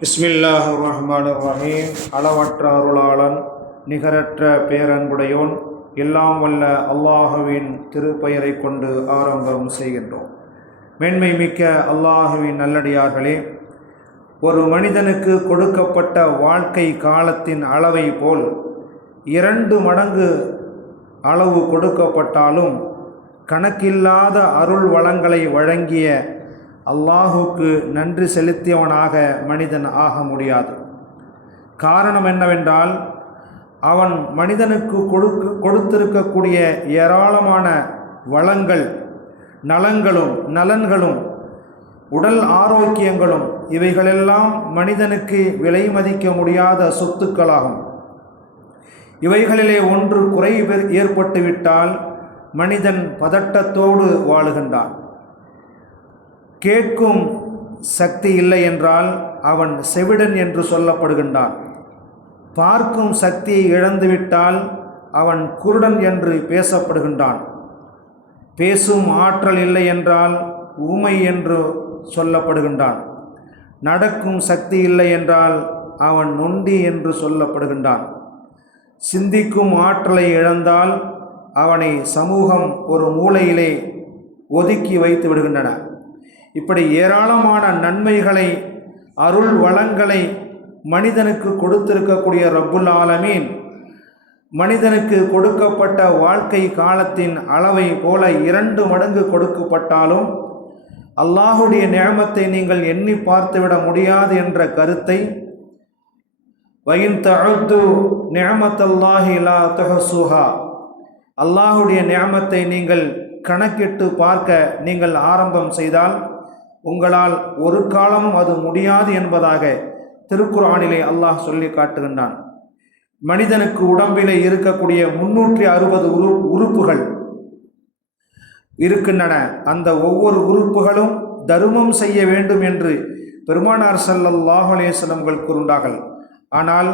பிஸ்மில்லாஹிர் ரஹ்மானிர் ரஹீம். அளவற்ற அருளாளன் நிகரற்ற பேரன்புடையோன் எல்லாம் வல்ல அல்லாஹுவின் திருப்பெயரை கொண்டு ஆரம்பம் செய்கின்றோம். மேன்மை மிக்க அல்லாஹுவின் நல்லடியார்களே, ஒரு மனிதனுக்கு கொடுக்கப்பட்ட வாழ்க்கை காலத்தின் அளவை போல் 2 மடங்கு அளவு கொடுக்கப்பட்டாலும் கணக்கில்லாத அருள் வளங்களை வழங்கிய அல்லாஹுக்கு நன்றி செலுத்தியவனாக மனிதன் ஆக முடியாது. காரணம் என்னவென்றால், அவன் மனிதனுக்கு கொடுத்திருக்கக்கூடிய ஏராளமான வளங்கள், நலன்களும் உடல் ஆரோக்கியங்களும் இவைகளெல்லாம் மனிதனுக்கு விலை மதிக்க முடியாத சொத்துக்களாகும். இவைகளிலே ஒன்று குறை ஏற்பட்டுவிட்டால் மனிதன் பதட்டத்தோடு வாழுகின்றான். கேட்கும் சக்தி இல்லை என்றால் அவன் செவிடன் என்று சொல்லப்படுகின்றான். பார்க்கும் சக்தியை இழந்துவிட்டால் அவன் குருடன் என்று பேசப்படுகின்றான். பேசும் ஆற்றல் இல்லை என்றால் ஊமை என்று சொல்லப்படுகின்றான். நடக்கும் சக்தி இல்லை என்றால் அவன் நொண்டி என்று சொல்லப்படுகின்றான். சிந்திக்கும் ஆற்றலை இழந்தால் அவனை சமூகம் ஒரு மூலையிலே ஒதுக்கி வைத்து விடுகின்றன. இப்படி ஏராளமான நன்மைகளை, அருள் வளங்களை மனிதனுக்கு கொடுத்திருக்கக்கூடிய ரப்புல் ஆலமீன் மனிதனுக்கு கொடுக்கப்பட்ட வாழ்க்கை காலத்தின் அளவை போல 2 மடங்கு கொடுக்கப்பட்டாலும் அல்லாஹுடைய நிஅமத்தை நீங்கள் எண்ணி பார்த்துவிட முடியாது என்ற கருத்தை வயின் தஅத்து நிஅமத்தல்லாஹி லா துஹ்ஸுஹா, அல்லாஹுடைய நிஅமத்தை நீங்கள் கணக்கிட்டு பார்க்க நீங்கள் ஆரம்பம் செய்தால் உங்களால் ஒரு காலமும் அது முடியாது என்பதாக திருக்குர்ஆனிலே அல்லாஹ் சொல்லி காட்டுகின்றான். மனிதனுக்கு உடம்பிலே இருக்கக்கூடிய 360 உறுப்புகள் இருக்கின்றன. அந்த ஒவ்வொரு உறுப்புகளும் தர்மம் செய்ய வேண்டும் என்று பெருமானார் ஸல்லல்லாஹு அலைஹி வஸல்லம் கூறுகிறார்கள். ஆனால்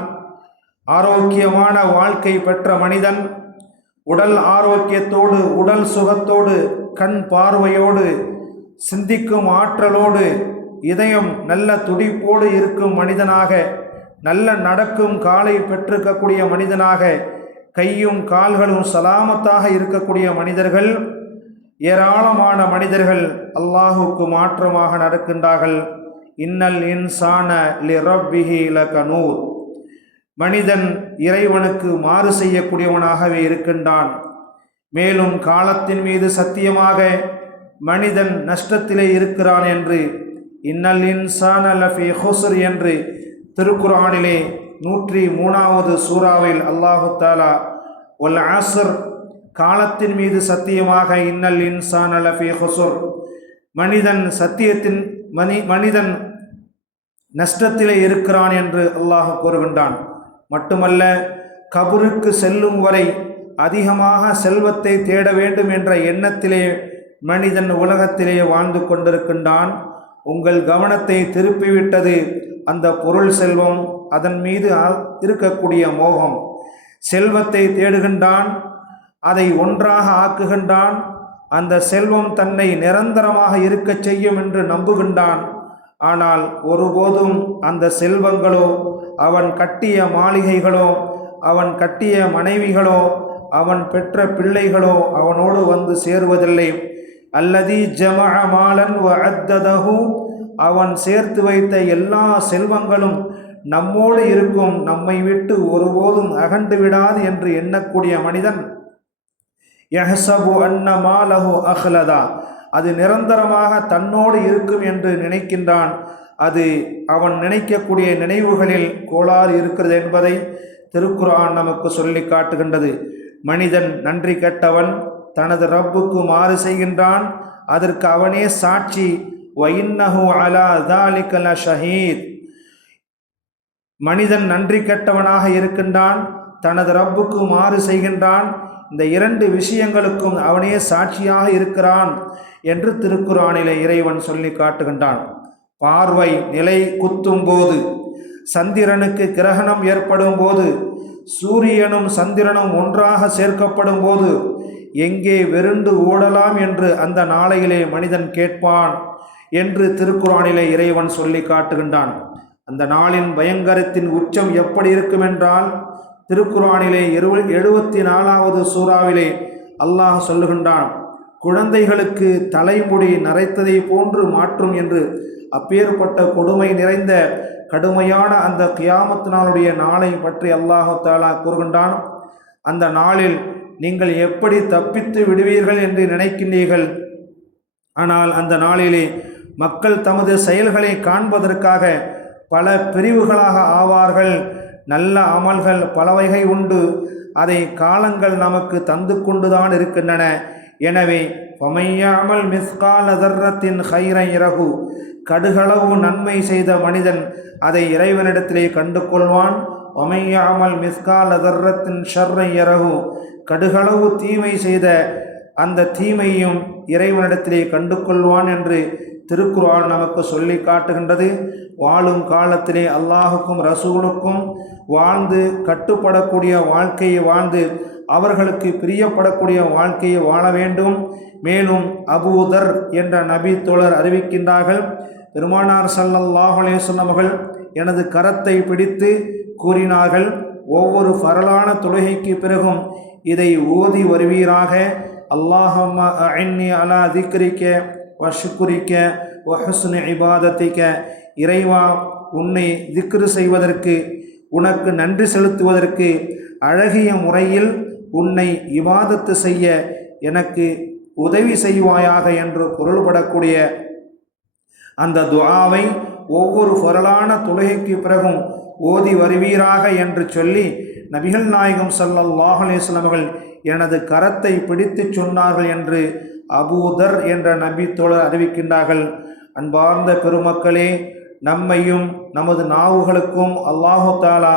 ஆரோக்கியமான வாழ்க்கை பெற்ற மனிதன் உடல் ஆரோக்கியத்தோடு, உடல் சுகத்தோடு, கண் பார்வையோடு, சிந்திக்கும் ஆற்றலோடு, இதயம் நல்ல துடிப்போடு இருக்கும் மனிதனாக, நல்ல நடக்கும் காலை பெற்றிருக்கக்கூடிய மனிதனாக, கையும் கால்களும் சலாமத்தாக இருக்கக்கூடிய மனிதர்கள், ஏராளமான மனிதர்கள் அல்லாஹுக்கு மாற்றமாக நடக்கின்றார்கள். இன்னல் இன்சான லிரப்பிஹி லகனூர், மனிதன் இறைவனுக்கு மாறு செய்யக்கூடியவனாகவே இருக்கின்றான். மேலும் காலத்தின் மீது சத்தியமாக மனிதன் நஷ்டத்திலே இருக்கிறான் என்று இன்னல் இன்சான லஃபி ஹுஸ்ர் என்று திருக்குர்ஆனிலே 103வது சூறாவில் அல்லாஹு தஆலா வல் அஸ்ர், காலத்தின் மீது சத்தியமாக இன்னல் இன்சான லஃபி ஹுஸ்ர், மனிதன் நஷ்டத்திலே இருக்கிறான் என்று அல்லாஹ் கூறுகின்றான். மட்டுமல்ல, கபருக்கு செல்லும் வரை அதிகமாக செல்வத்தை தேட வேண்டும் என்ற எண்ணத்திலே மனிதன் உலகத்திலே வாழ்ந்து கொண்டிருக்கின்றான். உங்கள் கவனத்தை திருப்பிவிட்டது அந்த பொருள் செல்வம், அதன் மீது இருக்கக்கூடிய மோகம். செல்வத்தை தேடுகின்றான், அதை ஒன்றாக ஆக்குகின்றான். அந்த செல்வம் தன்னை நிரந்தரமாக இருக்கச் செய்யும் என்று நம்புகின்றான். ஆனால் ஒருபோதும் அந்த செல்வங்களோ, அவன் கட்டிய மாளிகைகளோ, அவன் கட்டிய மனைவிகளோ, அவன் பெற்ற பிள்ளைகளோ அவனோடு வந்து சேருவதில்லை. அல்லதி ஜமஅ மாலன் வ அத்ததஹு, அவன் சேர்த்து வைத்த எல்லா செல்வங்களும் நம்மோடு இருக்கும், நம்மை விட்டு ஒருபோதும் அகன்று விடாது என்று எண்ணக்கூடிய மனிதன் யஹ்ஸபு அன்ன மாலஹு அஹ்லதா, அது நிரந்தரமாக தன்னோடு இருக்கும் என்று நினைக்கின்றான். அது அவன் நினைக்கக்கூடிய நினைவுகளில் கோளாறு இருக்கிறது என்பதை திருக்குர்ஆன் நமக்கு சொல்லி காட்டுகின்றது. மனிதன் நன்றி கெட்டவன், தனது ரப்புக்கு மாறு செய்கின்றான். அதற்கு அவனே சாட்சி. வஇன்னஹு அலா ஸாலிக லஷஹீத், மனிதன் நன்றி கெட்டவனாக இருக்கின்றான், தனது ரப்புக்கு மாறு செய்கின்றான். இந்த 2 விஷயங்களுக்கும் அவனே சாட்சியாக இருக்கிறான் என்று திருக்குர்ஆனிலே இறைவன் சொல்லி காட்டுகின்றான். பார்வை நிலை குத்தும் போது, சந்திரனுக்கு கிரகணம் ஏற்படும் போது, சூரியனும் சந்திரனும் ஒன்றாக சேர்க்கப்படும் போது எங்கே வெருண்டு ஓடலாம் என்று அந்த நாளையிலே மனிதன் கேட்பான் என்று திருக்குர்ஆனிலே இறைவன் சொல்லி காட்டுகின்றான். அந்த நாளின் பயங்கரத்தின் உச்சம் எப்படி இருக்கும் என்றால், திருக்குர்ஆனிலே 74வது சூறாவிலே அல்லாஹ் சொல்லுகின்றான், குழந்தைகளுக்கு தலைமுடி நரைத்ததை போன்று மாற்றும் என்று. அப்பேற்பட்ட கொடுமை நிறைந்த கடுமையான அந்த கியாமத் நாளுடைய நாளை பற்றி அல்லாஹு தஆலா கூறுகின்றான். அந்த நாளில் நீங்கள் எப்படி தப்பித்து விடுவீர்கள் என்று நினைக்கின்றீர்கள். ஆனால் அந்த நாளிலே மக்கள் தமது செயல்களை காண்பதற்காக பல பிரிவுகளாக ஆவார்கள். நல்ல அமல்கள் பலவகை உண்டு, அதை காலங்கள் நமக்கு தந்து கொண்டுதான் இருக்கின்றன. எனவே ஃபமையஅமல் மிஸ்கால தர்ரத்தின் கைரன் யரஹு, கடுகளவு நன்மை செய்த மனிதன் அதை இறைவனிடத்திலே கண்டு கொள்வான். ஒமையஅமல் மிஸ்கால தர்ரத்தின் ஷர்ரன் யரஹு, கடுகளவு தீமை செய்த அந்த தீமையும் இறைவனிடத்திலே கண்டு கொள்வான் என்று திருக்குர்ஆன் நமக்கு சொல்லி காட்டுகின்றது. வாழும் காலத்திலே அல்லாஹுக்கும் ரசூலுக்கும் வாழ்ந்து கட்டுப்படக்கூடிய வாழ்க்கையை வாழ்ந்து அவர்களுக்கு பிரியப்படக்கூடிய வாழ்க்கையை வாழ வேண்டும். மேலும் அபூதர் என்ற நபி தோழர் அறிவிக்கின்றார்கள், பெருமானார் ஸல்லல்லாஹு அலைஹி வஸல்லம் அவர்கள் எனது கரத்தை பிடித்து கூறினார்கள், ஒவ்வொரு ஃபரலான தொழுகைக்கு பிறகும் இதை ஓதி வருவீராக. அல்லாஹும்ம அஇன்னி அலா திக்ரிக வ ஷுக்ரிக வ ஹுஸ்னி இபாதத்திக, இறைவா உன்னை திக்ரு செய்வதற்கு, உனக்கு நன்றி செலுத்துவதற்கு, அழகிய முறையில் உன்னை இபாதத்து செய்ய எனக்கு உதவி செய்வாயாக என்று பொருள்படக்கூடிய அந்த துஆவை ஒவ்வொரு ஃபரலான தொழுகைக்கு பிறகும் ஓதி வருவீராக என்று சொல்லி நபிகள் நாயகம் ஸல்லல்லாஹு அலைஹி வஸல்லம் அவர்கள் எனது கரத்தை பிடித்து சொன்னார்கள் என்று அபூதர் என்ற நபி தோழர் அறிவிக்கின்றார்கள். அன்பார்ந்த பெருமக்களே, நம்மையும் நமது நாவுகளுக்கும் அல்லாஹு தஆலா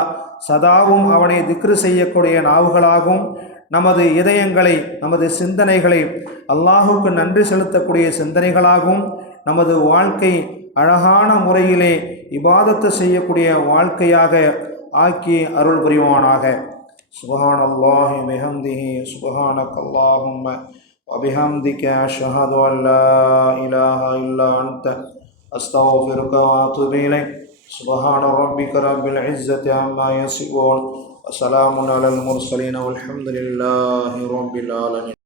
சதாவும் அவனை திக்ரு செய்யக்கூடிய நாவுகளாகவும், நமது இதயங்களை, நமது சிந்தனைகளை அல்லாஹுக்கு நன்றி செலுத்தக்கூடிய சிந்தனைகளாகவும், நமது வாழ்க்கை அழகான முறையிலே இபாதத்து செய்யக்கூடிய வாழ்க்கையாக ஆக்கி அருள் புரிவானாக. சுப்ஹானல்லாஹி பிஹம்திஹி சுப்ஹானக்கல்லாஹும்ம வ பிஹம்திக அஷ்ஹது அன் லா இலாஹா இல்லா அன்த அஸ்தக்ஃபிருக வ அத்தூபு இலைக். சுப்ஹான ரப்பிக ரப்பில் இஸ்ஸத்தி அம்மா யசிஃபூன் வ ஸலாமுன் அலல் முர்ஸலீன் வல்ஹம்துலில்லாஹி ரப்பில் ஆலமீன்.